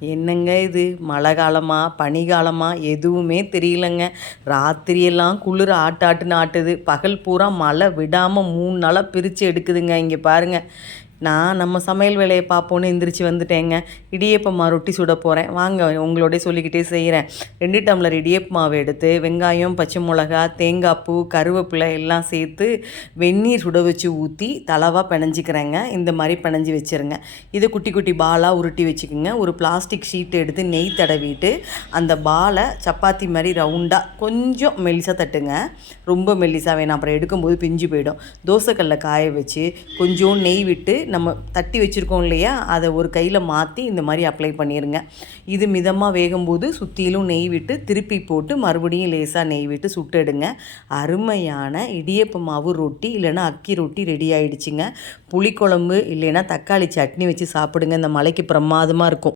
என்னங்க இது? மழை காலமாக பனி காலமாக எதுவுமே தெரியலங்க. ராத்திரியெல்லாம் குளிர் ஆட்டாட்டுன்னு ஆட்டுது பகல் பூரா மழை விடாமல் மூணு நாளாக பிரித்து எடுக்குதுங்க. இங்கே பாருங்கள் நான் நம்ம சமையல் வேலையை பார்ப்போன்னு எந்திரிச்சு வந்துட்டேங்க. இடியப்பமா ரொட்டி சுட போகிறேன் வாங்க உங்களோடய சொல்லிக்கிட்டே செய்கிறேன் ரெண்டு டம்ளர் இடியப்ப மாவு எடுத்து வெங்காயம் பச்சை மிளகா தேங்காய் பூ கருவேப்பிலை எல்லாம் சேர்த்து வெந்நீர் சுட வச்சு ஊற்றி தளவாக பிணைஞ்சிக்கிறேங்க. இந்த மாதிரி பிணைஞ்சி வச்சுருங்க. இதை குட்டி குட்டி பாலாக உருட்டி வச்சுக்கோங்க. ஒரு பிளாஸ்டிக் ஷீட் எடுத்து நெய் தடவிட்டு அந்த பாலை சப்பாத்தி மாதிரி ரவுண்டாக கொஞ்சம் மெல்லிசாக தட்டுங்க. ரொம்ப மெல்லிசாக வேணாம் அப்புறம் எடுக்கும்போது பிஞ்சு போயிடும். தோசைக்கல்ல காய வச்சு கொஞ்சம் நெய் விட்டு நம்ம தட்டி வச்சுருக்கோம் இல்லையா? அதை ஒரு கையில் மாற்றி இந்த மாதிரி அப்ளை பண்ணிடுங்க இது மிதமாக வேகும்போது சுற்றிலும் நெய் விட்டு திருப்பி போட்டு மறுபடியும் லேசாக நெய் விட்டு சுட்டுடுங்க. அருமையான இடியப்ப மாவு ரொட்டி இல்லைன்னா அக்கி ரொட்டி ரெடி ஆகிடுச்சிங்க புளிக்குழம்பு இல்லைன்னா தக்காளி சட்னி வச்சு சாப்பிடுங்க. இந்த மலைக்கு பிரமாதமாக இருக்கும்.